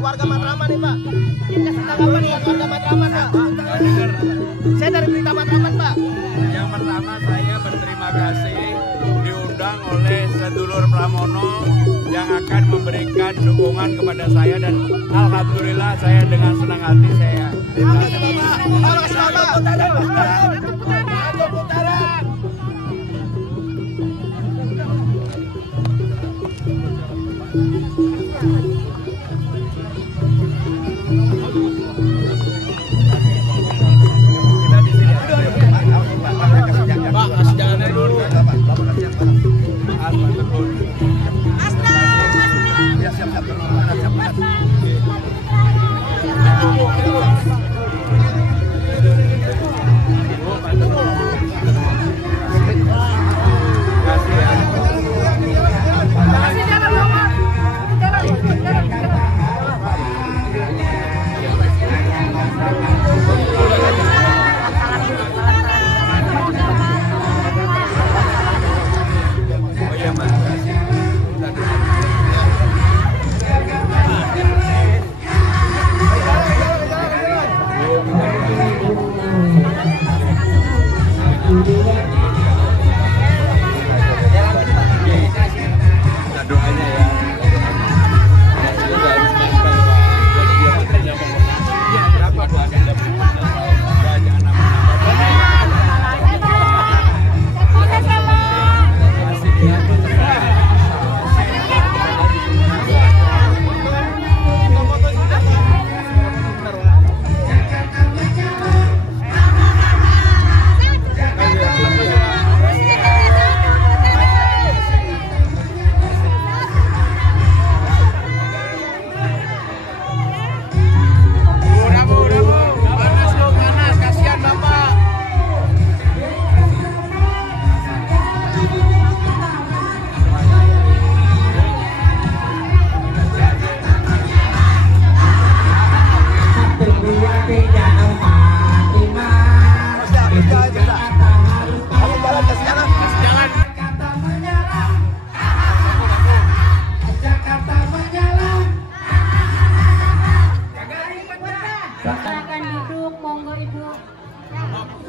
Warga Matraman nih Pak. Ini kasih tanggapan buat warga Matraman Pak. Saya dari Berita Matraman Pak. Yang pertama saya berterima kasih diundang oleh sedulur Pramono yang akan memberikan dukungan kepada saya dan alhamdulillah saya dengan senang hati saya. Terima kasih Bapak. Terima kasih Bapak.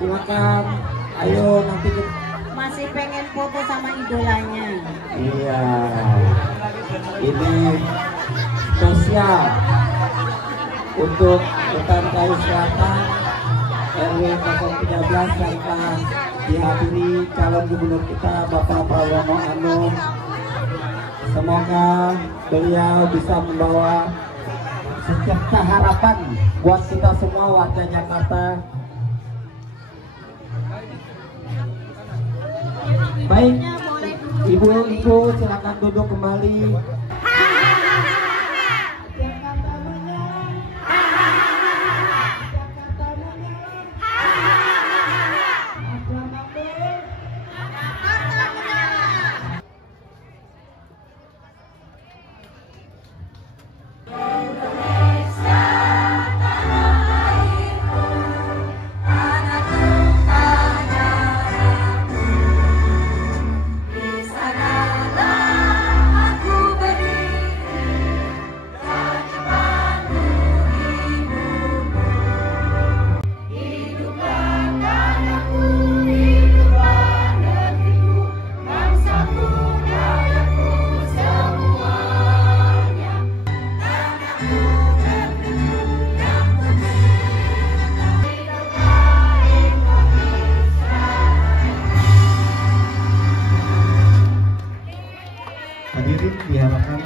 Silakan, ayo nanti masih pengen foto sama idolanya. Iya, ini spesial untuk Hutan Kayu Selatan RW 013 serta dihadiri calon gubernur kita Bapak Pramono Anung. Semoga beliau bisa membawa secerca harapan buat kita semua warga Jakarta. Baik, ibu-ibu silakan duduk kembali. Aku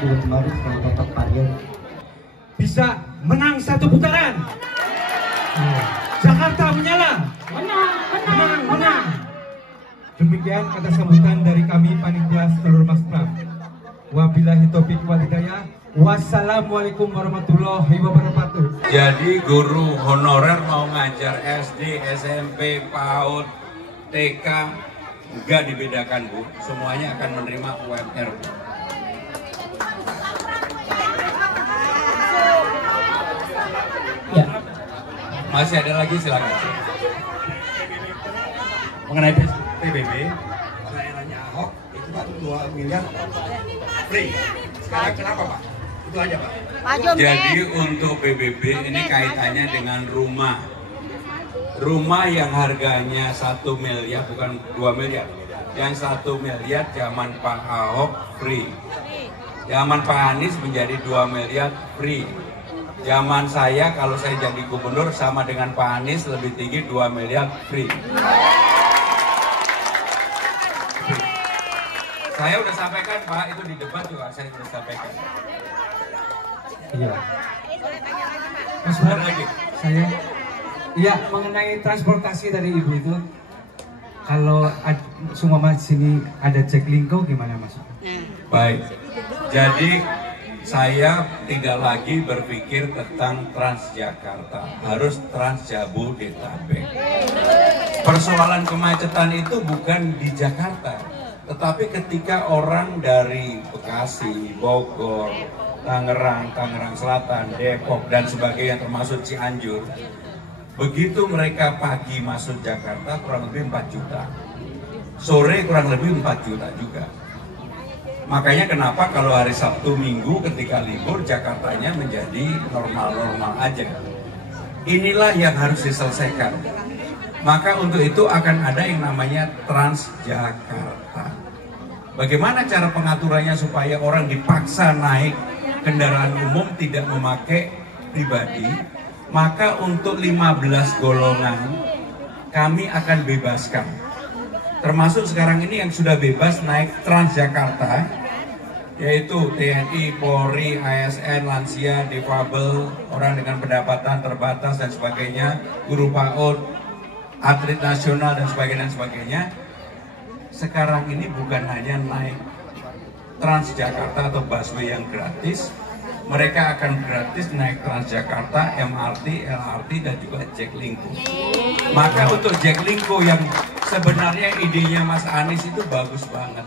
duduk kembali sebagai totok parian. Bisa menang satu putaran. Jakarta menyala. Menang. Demikian kata sambutan dari kami panitia Sedulur Mas Pram. Wabillahi taufiq wal hidayah. Wassalamualaikum warahmatullahi wabarakatuh. Jadi guru honorer mau ngajar SD, SMP, PAUD, TK, enggak dibedakan Bu. Semuanya akan menerima UMR. Ya. Masih ada lagi, silakan. Mengenai PBB, saya nanya Ahok, itu Pak 2 miliar free. Sekarang kenapa Pak? Itu aja Pak. Jadi untuk PBB ini kaitannya dengan rumah. Rumah yang harganya 1 miliar, bukan 2 miliar. Yang 1 miliar zaman Pak Ahok free. Zaman Pak Anies menjadi 2 miliar free. Zaman saya kalau saya jadi gubernur sama dengan Pak Anies lebih tinggi 2 miliar free. Saya udah sampaikan Pak, itu di debat juga saya sudah sampaikan. Iya. Mas Bram, saya iya mengenai transportasi dari Ibu itu, kalau semua di sini ada Jaklingko gimana Mas? Baik. Jadi saya tidak lagi berpikir tentang Transjakarta, harus Transjabodetabek. Persoalan kemacetan itu bukan di Jakarta, tetapi ketika orang dari Bekasi, Bogor, Tangerang Selatan, Depok dan sebagainya termasuk Cianjur, begitu mereka pagi masuk Jakarta kurang lebih 4 juta, sore kurang lebih 4 juta juga. Makanya kenapa kalau hari Sabtu Minggu ketika libur Jakartanya menjadi normal-normal aja. Inilah yang harus diselesaikan. Maka untuk itu akan ada yang namanya Transjakarta. Bagaimana cara pengaturannya supaya orang dipaksa naik kendaraan umum tidak memakai pribadi? Maka untuk 15 golongan kami akan bebaskan. Termasuk sekarang ini yang sudah bebas naik Transjakarta, yaitu TNI, Polri, ASN, lansia, difabel, orang dengan pendapatan terbatas dan sebagainya, guru PAUD, atlet nasional dan sebagainya. Sekarang ini bukan hanya naik Transjakarta atau busway yang gratis, mereka akan gratis naik Transjakarta, MRT, LRT dan juga Jaklingko. Maka untuk Jaklingko yang sebenarnya idenya Mas Anies itu bagus banget.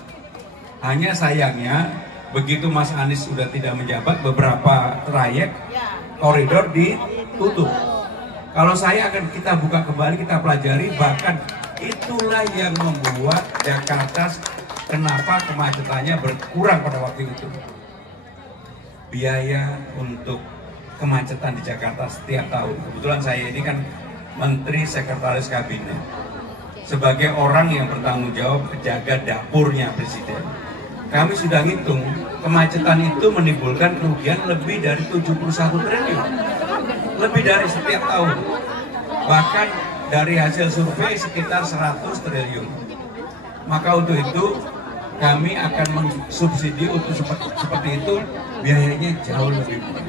Hanya sayangnya begitu Mas Anies sudah tidak menjabat, beberapa trayek koridor ditutup. Kalau saya akan kita buka kembali, kita pelajari, bahkan itulah yang membuat Jakarta kenapa kemacetannya berkurang pada waktu itu. Biaya untuk kemacetan di Jakarta setiap tahun. Kebetulan saya ini kan Menteri Sekretaris Kabinet. Sebagai orang yang bertanggung jawab menjaga dapurnya Presiden. Kami sudah ngitung, kemacetan itu menimbulkan kerugian lebih dari 71 triliun. Lebih dari setiap tahun. Bahkan dari hasil survei sekitar 100 triliun. Maka untuk itu kami akan mensubsidi untuk seperti itu, biayanya jauh lebih murah.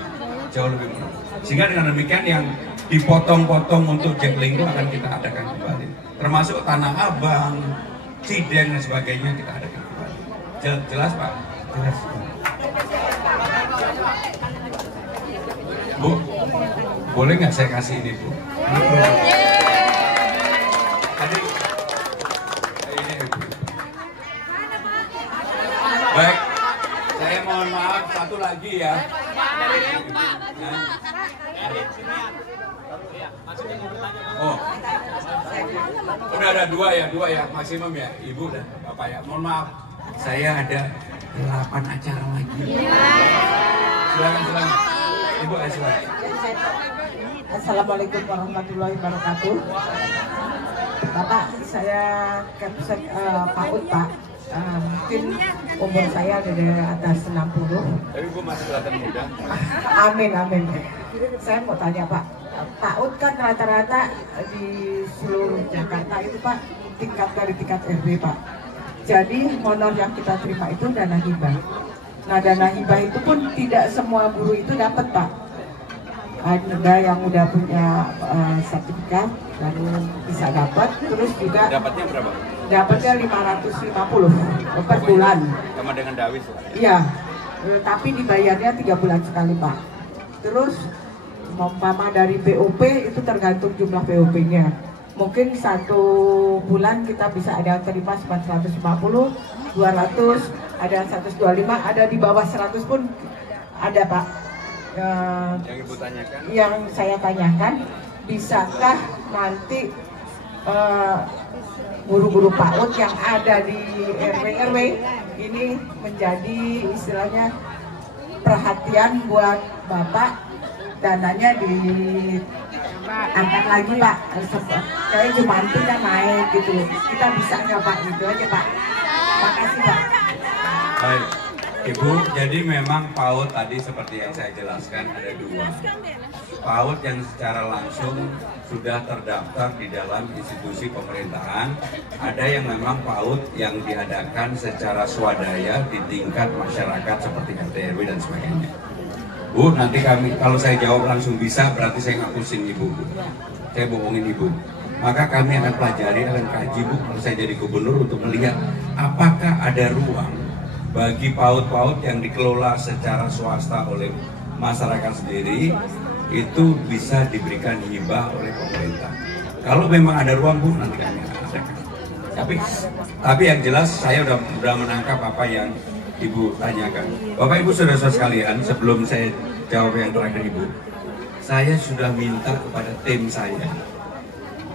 Sehingga dengan demikian yang dipotong-potong untuk Jaklingko akan kita adakan kembali. Termasuk Tanah Abang, Cideng dan sebagainya kita adakan kembali. Jelas Pak? Jelas. Bu, boleh nggak saya kasih ini Bu? Baik, saya mohon maaf satu lagi ya. Oh, udah ada dua ya maksimum ya, Ibu dan Bapak ya. Mohon maaf, saya ada 8 acara lagi. Silakan. Ibu, silakan. Assalamualaikum warahmatullahi wabarakatuh. Bapak, saya Kapsek PAUD Pak. Mungkin umur saya ada di atas 60. Tapi Bu masih kelihatan muda. Amin. Saya mau tanya Pak, PAUD kan rata-rata di seluruh Jakarta itu Pak tingkat dari tingkat RW Pak. Jadi honor yang kita terima itu dana hibah. Nah, dana hibah itu pun tidak semua guru itu dapat, Pak. Ada yang udah punya sertifikat baru bisa dapat, terus juga Dapatnya berapa? dapatnya 550 per bulan. Sama dengan Dawis. Iya, tapi dibayarnya 3 bulan sekali, Pak. Terus umpama dari BOP itu tergantung jumlah BOP-nya. Mungkin 1 bulan kita bisa ada terima 150, 200, ada 125, ada di bawah 100 pun ada, Pak. Yang Ibu tanyakan? Yang saya tanyakan, bisakah nanti guru-guru PAUD yang ada di RW-RW ini menjadi istilahnya perhatian buat Bapak, dananya diangkat lagi, Pak. Kayak Jumantinya naik gitu. Kita bisa nggak, Pak? Gitu aja, Pak. Makasih, Pak. Baik, Ibu, jadi memang PAUD tadi seperti yang saya jelaskan ada 2. PAUD yang secara langsung sudah terdaftar di dalam institusi pemerintahan. Ada yang memang PAUD yang diadakan secara swadaya di tingkat masyarakat seperti RT RW dan sebagainya. Bu, nanti kami, kalau saya jawab langsung bisa, berarti saya ngapusin Ibu. Saya bohongin Ibu. Maka kami akan pelajari, akan kaji, Bu, kalau saya jadi gubernur untuk melihat apakah ada ruang bagi PAUD-PAUD yang dikelola secara swasta oleh masyarakat sendiri itu bisa diberikan hibah oleh pemerintah. Kalau memang ada ruang, Bu, nanti kami akan adakan. Tapi yang jelas saya sudah menangkap apa yang Ibu tanyakan. Bapak Ibu saudara sekalian, sebelum saya jawab yang terakhir Ibu, saya sudah minta kepada tim saya,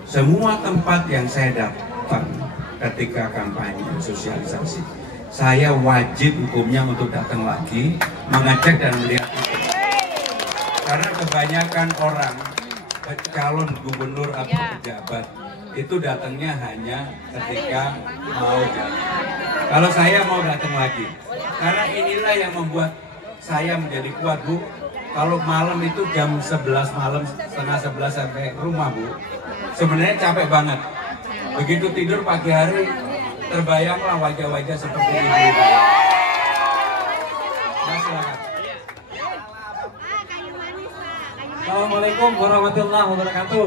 semua tempat yang saya datang ketika kampanye sosialisasi, saya wajib hukumnya untuk datang lagi, mengecek dan melihat itu. Karena kebanyakan orang, calon gubernur atau pejabat, itu datangnya hanya ketika mau jalan. Kalau saya mau datang lagi, karena inilah yang membuat saya menjadi kuat, Bu. Kalau malam itu jam 11 malam, setengah 11 sampai rumah, Bu, sebenarnya capek banget. Begitu tidur pagi hari, terbayanglah wajah-wajah seperti ini. Nah, silakan. Assalamualaikum warahmatullahi wabarakatuh.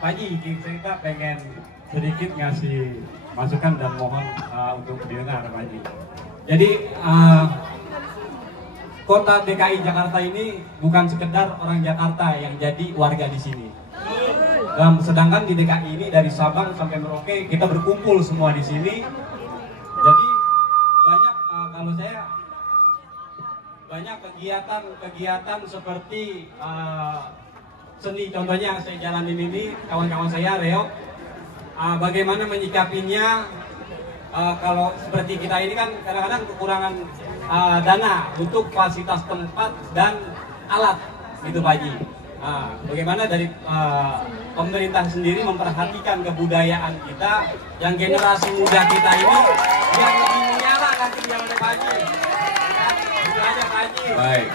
Pak Haji, kita pengen sedikit ngasih masukan dan mohon untuk didengar, Pak Haji. Jadi kota DKI Jakarta ini bukan sekedar orang Jakarta yang jadi warga di sini. Sedangkan di DKI ini dari Sabang sampai Merauke kita berkumpul semua di sini. Jadi banyak kalau saya banyak kegiatan seperti seni, contohnya yang saya jalanin ini, kawan-kawan saya reok, bagaimana menyikapinya. Kalau seperti kita ini kan kadang-kadang kekurangan dana untuk fasilitas tempat dan alat gitu, Pak Haji. Bagaimana dari pemerintah sendiri memperhatikan kebudayaan kita, yang generasi muda kita ini yang lebih menyala nantinya oleh Pak Haji. Itu aja, Pak Haji. Baik,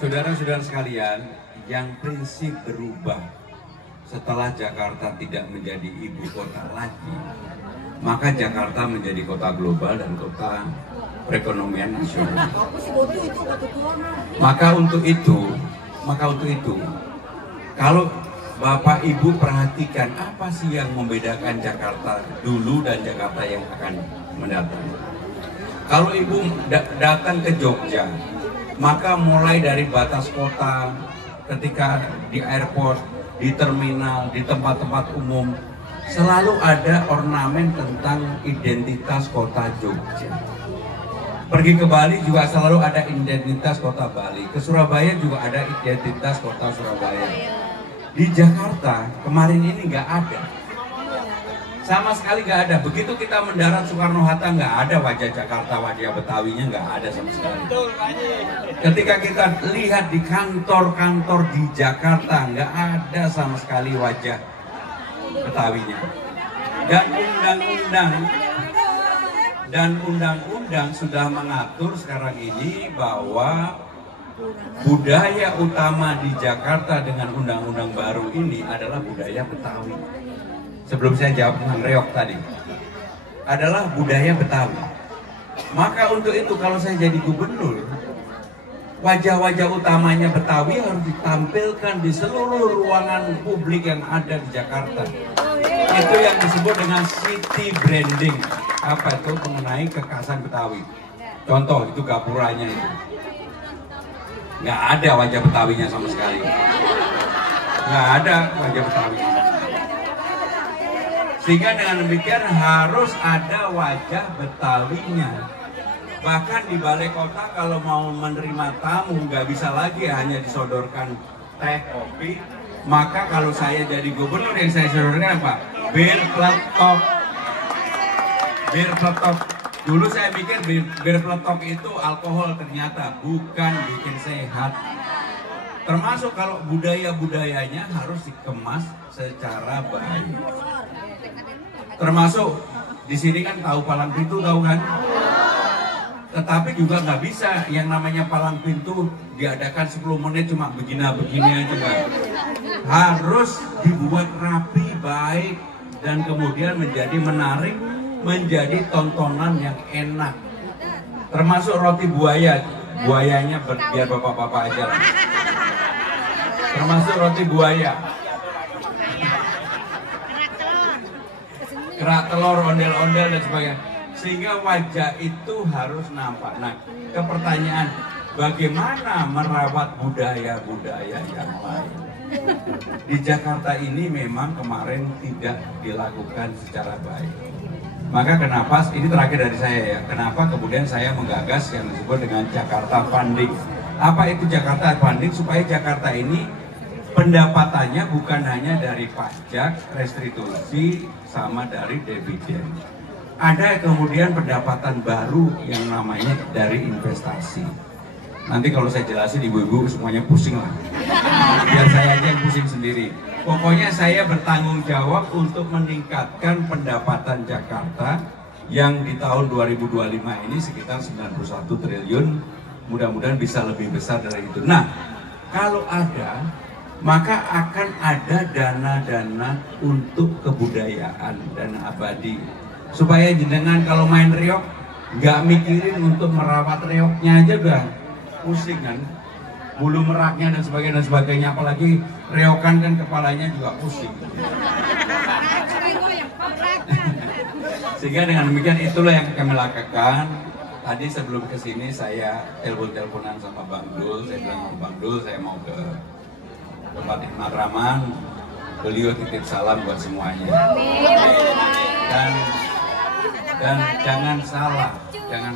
saudara-saudara sekalian, yang prinsip berubah setelah Jakarta tidak menjadi ibu kota lagi, maka Jakarta menjadi kota global dan kota perekonomian nasional. Maka untuk itu, kalau Bapak Ibu perhatikan apa sih yang membedakan Jakarta dulu dan Jakarta yang akan mendatang. Kalau Ibu datang ke Jogja, maka mulai dari batas kota, ketika di airport, di terminal, di tempat-tempat umum, selalu ada ornamen tentang identitas kota Jogja. Pergi ke Bali juga selalu ada identitas kota Bali. Ke Surabaya juga ada identitas kota Surabaya. Di Jakarta kemarin ini nggak ada. Sama sekali nggak ada. Begitu kita mendarat Soekarno-Hatta, nggak ada wajah Jakarta, wajah Betawinya nggak ada sama sekali. Ketika kita lihat di kantor-kantor di Jakarta, nggak ada sama sekali wajah Betawinya. Dan undang-undang sudah mengatur sekarang ini bahwa budaya utama di Jakarta dengan undang-undang baru ini adalah budaya Betawi. Sebelum saya jawab tentang reok tadi, adalah budaya Betawi. Maka untuk itu kalau saya jadi gubernur, wajah-wajah utamanya Betawi harus ditampilkan di seluruh ruangan publik yang ada di Jakarta. Itu yang disebut dengan city branding. Apa itu? Mengenai kekhasan Betawi. Contoh, itu gapuranya itu. Nggak ada wajah Betawinya sama sekali. Nggak ada wajah Betawinya. Sehingga dengan demikian harus ada wajah Betawinya. Bahkan di balai kota kalau mau menerima tamu nggak bisa lagi hanya disodorkan teh, kopi. Maka kalau saya jadi gubernur yang saya sodorkan apa? Bir peletok. Bir peletok. Dulu saya pikir bir peletok itu alkohol, ternyata bukan, bikin sehat. Termasuk kalau budaya-budayanya harus dikemas secara baik. Termasuk di sini kan tahu palang pintu, tahu kan? Tetapi juga nggak bisa yang namanya palang pintu diadakan 10 menit cuma begini aja. Harus dibuat rapi, baik, dan kemudian menjadi menarik, menjadi tontonan yang enak. Termasuk roti buaya, buayanya biar bapak-bapak aja lah. Termasuk roti buaya, kerak telur, ondel-ondel dan sebagainya. Sehingga wajah itu harus nampak. Nah, ke pertanyaan, bagaimana merawat budaya-budaya yang lain? Di Jakarta ini memang kemarin tidak dilakukan secara baik. Maka kenapa, ini terakhir dari saya ya, kenapa kemudian saya menggagas yang disebut dengan Jakarta Funding. Apa itu Jakarta Funding? Supaya Jakarta ini pendapatannya bukan hanya dari pajak, restitusi, sama dari dividen. Ada kemudian pendapatan baru yang namanya dari investasi. Nanti kalau saya jelasin ibu-ibu semuanya pusing lah. Biar saya aja yang pusing sendiri. Pokoknya saya bertanggung jawab untuk meningkatkan pendapatan Jakarta yang di tahun 2025 ini sekitar 91 triliun. Mudah-mudahan bisa lebih besar dari itu. Nah, kalau ada, maka akan ada dana-dana untuk kebudayaan, dana abadi. Supaya jenengan kalau main reok nggak mikirin untuk merawat reoknya aja udah pusing kan, bulu meraknya dan sebagainya, apalagi reokan kan kepalanya juga pusing. Sehingga dengan demikian itulah yang kami lakukan. Tadi sebelum kesini saya teleponan sama Bang Dul, saya bilang sama Bang Dul saya mau ke tempat Matraman, beliau titip salam buat semuanya. Dan jangan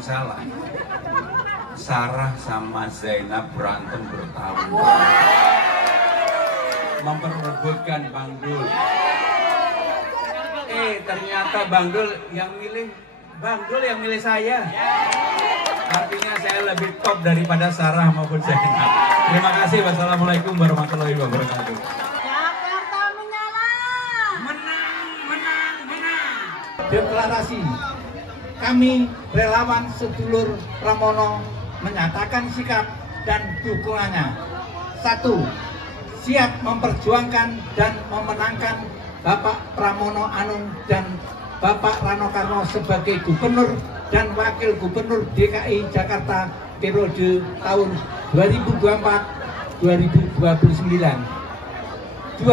salah, Sarah sama Zainab berantem bertahun-tahun, memperebutkan Bang Dul. Ternyata Bang Dul yang milih saya. Artinya saya lebih top daripada Sarah maupun Zainab. Terima kasih. Wassalamualaikum warahmatullahi wabarakatuh. Jakarta menyala. Menang. Deklarasi kami relawan sedulur Pramono menyatakan sikap dan dukungannya. 1. Siap memperjuangkan dan memenangkan Bapak Pramono Anung dan Bapak Rano Karno sebagai Gubernur dan Wakil Gubernur DKI Jakarta periode tahun 2024-2029. 2.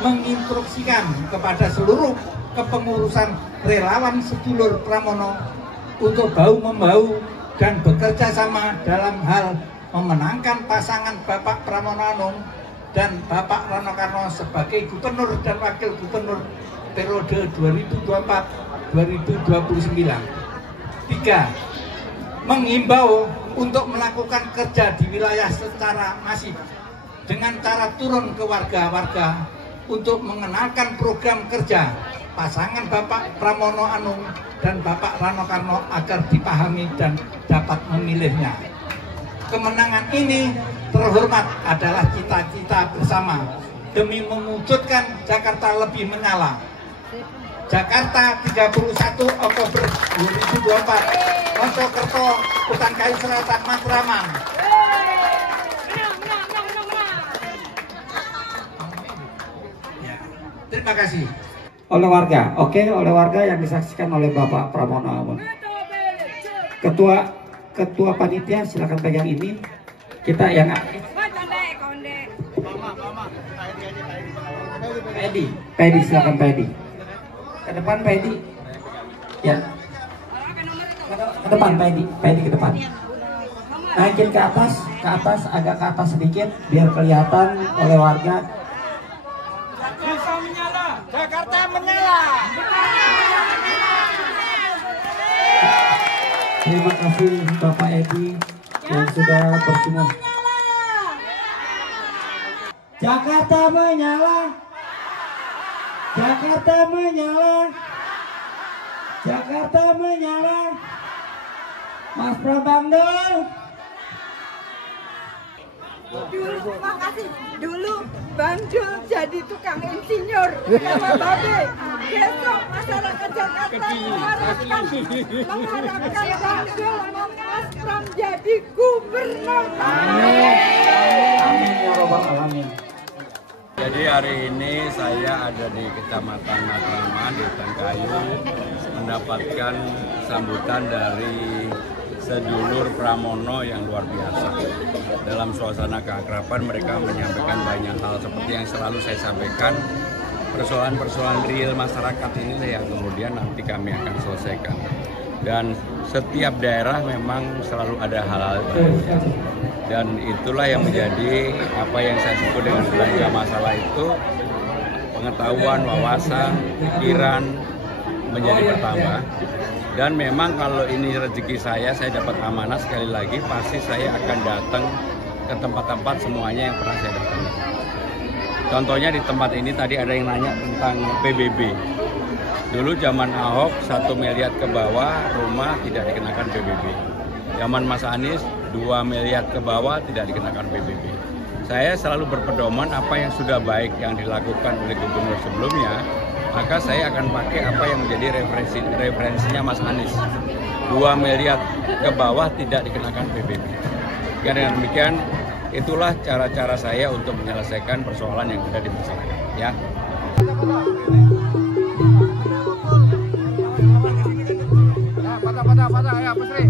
Menginstruksikan kepada seluruh kepengurusan relawan sedulur Pramono untuk bahu-membahu dan bekerja sama dalam hal memenangkan pasangan Bapak Pramono Anung dan Bapak Rano Karno sebagai Gubernur dan Wakil Gubernur periode 2024-2029. 3. Menghimbau untuk melakukan kerja di wilayah secara masif dengan cara turun ke warga-warga untuk mengenalkan program kerja pasangan Bapak Pramono Anung dan Bapak Rano Karno agar dipahami dan dapat memilihnya. Kemenangan ini terhormat adalah cita-cita bersama demi mewujudkan Jakarta lebih menyala. Jakarta 31 Oktober 2024, Mojokerto, Hutan Kayu Selatan, Matraman. Ya, terima kasih. Oleh warga, oleh warga yang disaksikan oleh Bapak Pramono Anung. Ketua panitia silakan pegang ini. Kita yang Pedi silakan Pedi. Ke depan Pedi. Ya. Ke depan Pedi ke depan. Naikin ke atas, agak ke atas sedikit biar kelihatan oleh warga. Bisa menyala, Jakarta menyala. Terima kasih Bapak Edi yang sudah bersemua. Jakarta menyala, Jakarta menyala, Jakarta menyala. Mas Prabangdol. Dulu Bang Jul jadi tukang insinyur sama Babe. Besok masyarakat Jakarta mengharapkan Bang Jul Mas Pram jadi gubernur. Amin ya robbal alamin. Jadi hari ini saya ada di Kecamatan Matraman di Tengkayu mendapatkan sambutan dari sedulur Pramono yang luar biasa. Dalam suasana keakraban mereka menyampaikan banyak hal seperti yang selalu saya sampaikan. Persoalan-persoalan real masyarakat ini yang kemudian nanti kami akan selesaikan. Dan setiap daerah memang selalu ada hal-hal baru. Dan itulah yang menjadi apa yang saya sebut dengan belanja masalah itu, pengetahuan, wawasan, pikiran menjadi bertambah. Dan memang kalau ini rezeki saya dapat amanah sekali lagi, pasti saya akan datang ke tempat-tempat semuanya yang pernah saya datangi. Contohnya di tempat ini tadi ada yang nanya tentang PBB. Dulu zaman Ahok 1 miliar ke bawah rumah tidak dikenakan PBB. Zaman Mas Anies 2 miliar ke bawah tidak dikenakan PBB. Saya selalu berpedoman apa yang sudah baik yang dilakukan oleh gubernur sebelumnya, maka saya akan pakai apa yang menjadi referensinya Mas Anies. 2 miliar ke bawah tidak dikenakan PBB. Dengan demikian, itulah cara-cara saya untuk menyelesaikan persoalan yang ada di masyarakat. Ya. Patah, ya, Pusri.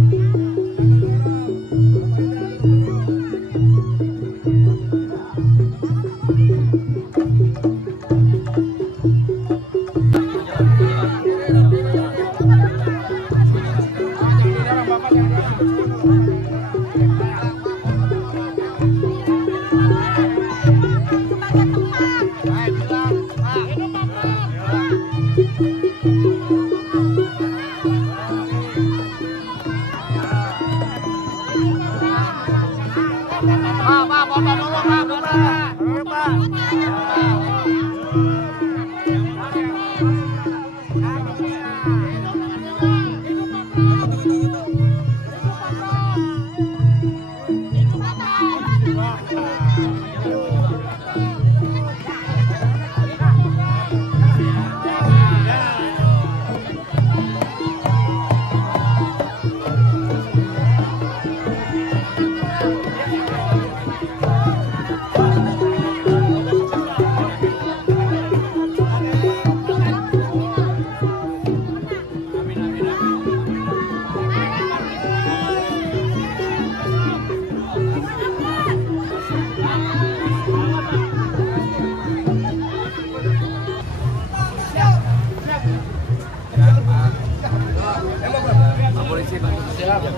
Polisi, silakan.